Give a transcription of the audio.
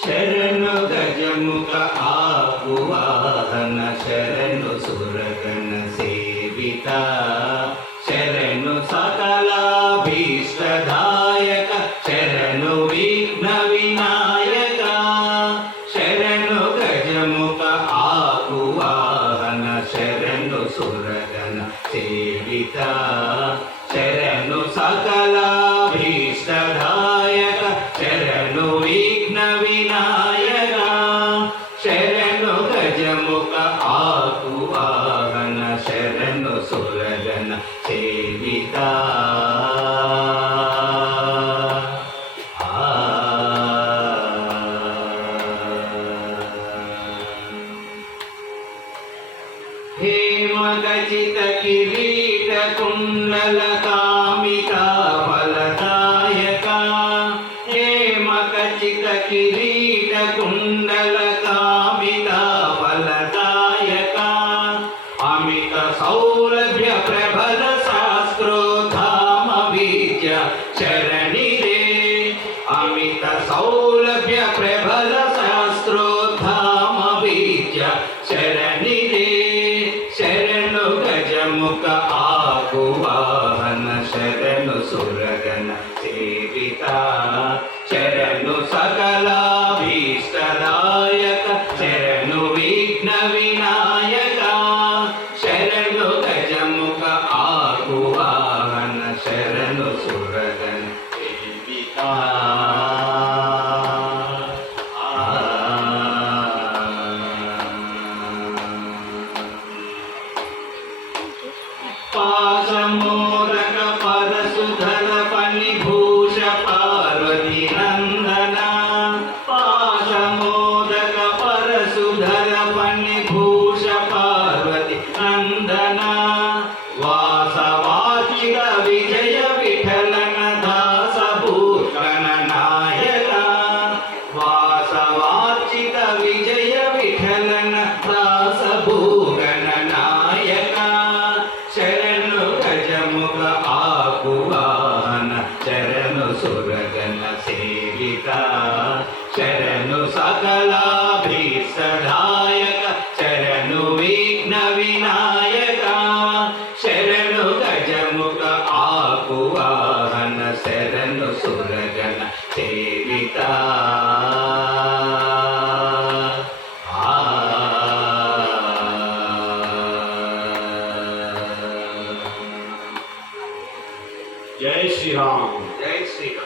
ಶರಣು ಗಜಮುಖ ಆಗುವಾಹನ ಶರಣು ಸುರಗಣ ಸೇವಿತ ಶರಣು ಸಕಲಾಭೀಷ್ಟದಾಯಕ ಶರಣು ವಿಘ್ನ ವಿನಾಯಕ ಶರಣು ಗಜಮುಖ ಆಗುವಾಹನ ಶರಣು ಸುರಗಣ ಸೇವಿತ ಶರಣು ಸಕಲಾಭೀಷ್ಟದಾಯಕ ಶರಣು ವಿಘ್ನ ವಿನಾಯಕ ಶರಣು ಗಜಮುಖ ಆಗುವಾಹನ ಶರಣು ಸುರಗಣ ಸೇವಿತ ಹೇಮಗಚಿತ ಕಿರೀಟ ಕುಂಡಲ ಕಾಮಿತಾ ಫಲದಾಯಕ ಹೇಮಗಚಿತ ಕಿರೀಟ ಕುಂಡಲ ಕಾಮಿತಾ ಫಲದಾಯಕ ಅಮಿತ ಸೌರಭ್ಯ ಪ್ರಬಲ ಶಾಸ್ತ್ರೋಧಾಮ ಬೀಜ ಶರಣಿದೆ ಅಮಿತ ಸೌಲಭ್ಯ ಪ್ರಬಲ ಶಾಸ್ತ್ರೋಧಾಮ ಬೀಜ ಶರಣಿದೆ ಶರಣು ಗಜಮುಖ ಆಗುವಾಹನ ಶರಣು ಸುರಗಣ ಸೇವಿತ ಶರಣು ಸಕಲಾಭೀಷ್ಟದಾಯಕ ಶರಣು ವಿಘ್ನ ವಿನಾಯಕ ಶರಣು ಗಜಮುಖ ಆಗುವಾಹನ ಶರಣು ಸುರಗಣ ಸೇವಿತ ಪಾಶಮೋದಕ ಪರಸುಧರ ಫಣಿಭೂಷ ಪಾರ್ವತಿ ನಂದನ ಪಾಶಮೋದಕ ಪರಸುಧರ ಫಣಿಭೂಷ ಪಾರ್ವತಿ ನಂದನ ವಾಸವಾಚಿರ ವಿಜಯ ವಿಠಲನ ದಾಸ ಭೂಷಣ ನಾಯಕ ವಾಸವಾಚಿತ ವಿಜಯ ವಿಠಲನ ದಾಸ ಭೂಷಣ ನಾಯಕ ಶರಣು ಗಜಮುಖ ಆಗುವಾಹನ ಶರಣು ಸುರಗಣ ಸೇವಿತ ಶರಣು ಸಕಲಾಭೀಷ್ಟದಾಯಕ ಶರಣು ವಿಘ್ನ ವಿನಾಯಕ ಶರಣು ಗಜಮುಖ ಆಗುವಾಹನ ಶರಣು ಸುರಗಣ ಸೇವಿತ